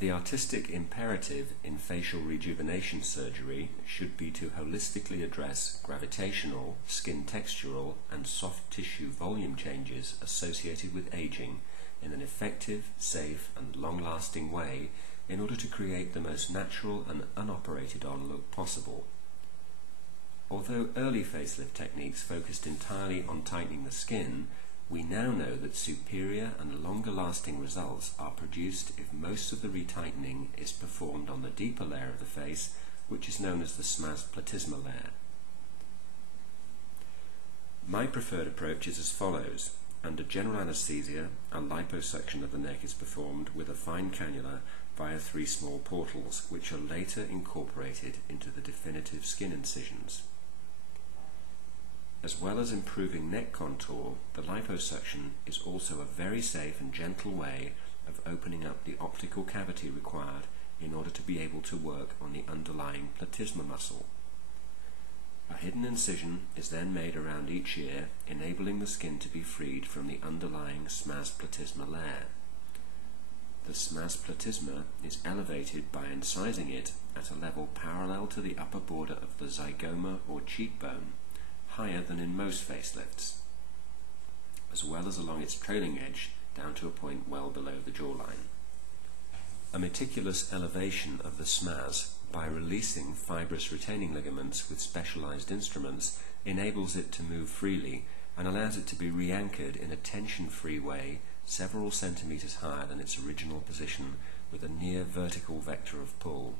The artistic imperative in facial rejuvenation surgery should be to holistically address gravitational, skin textural, and soft tissue volume changes associated with aging in an effective, safe, and long-lasting way in order to create the most natural and unoperated on look possible. Although early facelift techniques focused entirely on tightening the skin, we now know that superior and longer-lasting results are produced if most of the retightening is performed on the deeper layer of the face, which is known as the smaz platysma layer. My preferred approach is as follows. Under general anesthesia, a liposuction of the neck is performed with a fine cannula via 3 small portals, which are later incorporated into the definitive skin incisions. As well as improving neck contour, the liposuction is also a very safe and gentle way of opening up the optical cavity required in order to be able to work on the underlying platysma muscle. A hidden incision is then made around each ear, enabling the skin to be freed from the underlying smaz platysma layer. The smaz platysma is elevated by incising it at a level parallel to the upper border of the zygoma or cheekbone, higher than in most facelifts, as well as along its trailing edge down to a point well below the jawline. A meticulous elevation of the smaz by releasing fibrous retaining ligaments with specialized instruments enables it to move freely and allows it to be re-anchored in a tension-free way several centimeters higher than its original position with a near vertical vector of pull.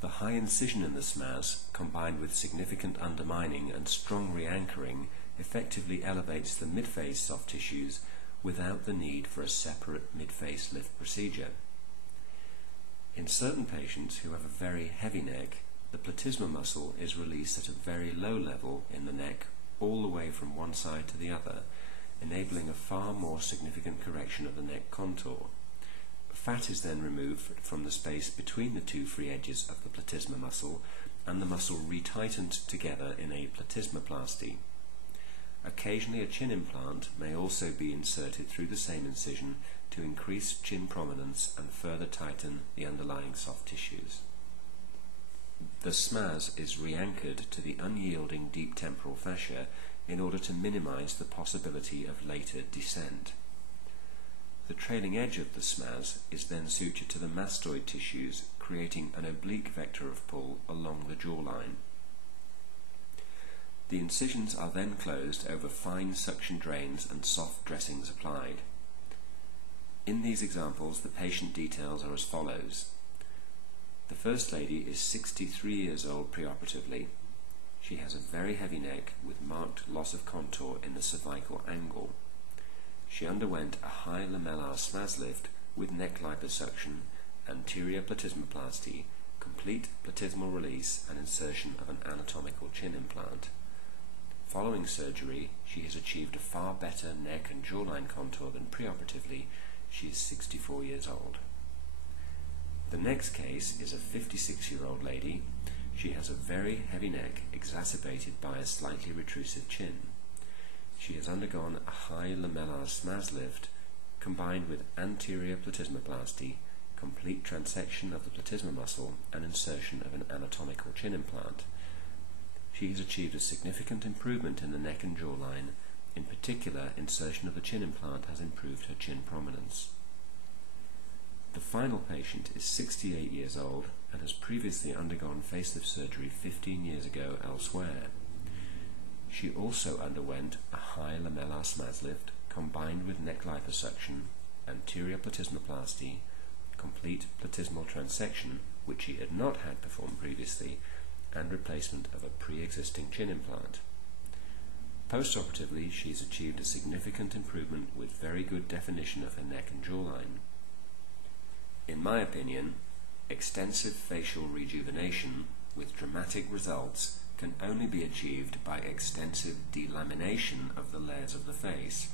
The high incision in the smaz, combined with significant undermining and strong re-anchoring, effectively elevates the mid-face soft tissues without the need for a separate mid-face lift procedure. In certain patients who have a very heavy neck, the platysma muscle is released at a very low level in the neck all the way from one side to the other, enabling a far more significant correction of the neck contour. Fat is then removed from the space between the 2 free edges of the platysma muscle, and the muscle retightened together in a platysmoplasty. Occasionally a chin implant may also be inserted through the same incision to increase chin prominence and further tighten the underlying soft tissues. The smaz is re-anchored to the unyielding deep temporal fascia in order to minimize the possibility of later descent. The trailing edge of the smaz is then sutured to the mastoid tissues, creating an oblique vector of pull along the jawline. The incisions are then closed over fine suction drains and soft dressings applied. In these examples, the patient details are as follows. The first lady is 63 years old preoperatively. She has a very heavy neck with marked loss of contour in the cervical angle. She underwent a high lamellar smaz lift with neck liposuction, anterior platysmoplasty, complete platysmal release and insertion of an anatomical chin implant. Following surgery, she has achieved a far better neck and jawline contour than preoperatively. She is 64 years old. The next case is a 56-year-old lady. She has a very heavy neck exacerbated by a slightly retrusive chin. She has undergone a high lamellar smaz lift combined with anterior platysmoplasty, complete transection of the platysma muscle and insertion of an anatomical chin implant. She has achieved a significant improvement in the neck and jawline. In particular, insertion of the chin implant has improved her chin prominence. The final patient is 68 years old and has previously undergone facelift surgery 15 years ago elsewhere. She also underwent a high lamellar smaz lift combined with neck liposuction, anterior platysmoplasty, complete platysmal transection, which she had not had performed previously, and replacement of a pre-existing chin implant. Post-operatively, she's achieved a significant improvement with very good definition of her neck and jawline. In my opinion, extensive facial rejuvenation with dramatic results can only be achieved by extensive delamination of the layers of the face,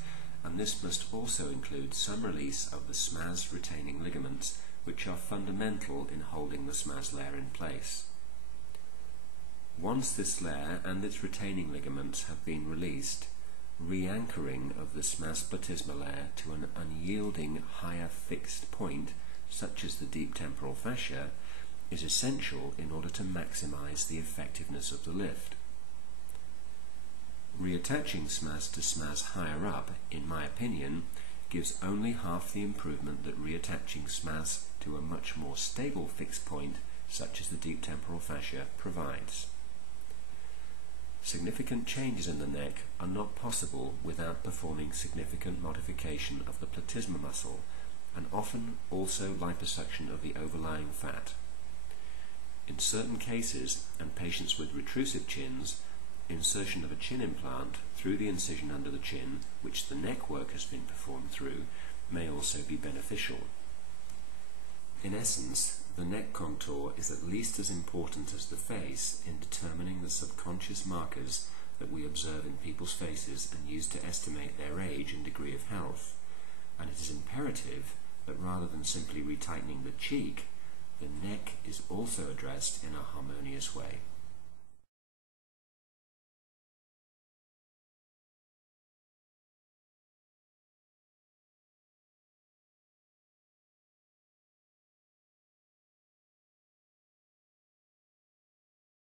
and this must also include some release of the smaz retaining ligaments, which are fundamental in holding the smaz layer in place. Once this layer and its retaining ligaments have been released, re-anchoring of the smaz platysma layer to an unyielding higher fixed point such as the deep temporal fascia, is essential in order to maximize the effectiveness of the lift. Reattaching SMAS to SMAS higher up, in my opinion, gives only half the improvement that reattaching SMAS to a much more stable fixed point, such as the deep temporal fascia, provides. Significant changes in the neck are not possible without performing significant modification of the platysma muscle, and often also liposuction of the overlying fat. In certain cases, and patients with retrusive chins, insertion of a chin implant through the incision under the chin, which the neck work has been performed through, may also be beneficial. In essence, the neck contour is at least as important as the face in determining the subconscious markers that we observe in people's faces and use to estimate their age and degree of health, and it is imperative that rather than simply retightening the cheek, the neck is also addressed in a harmonious way.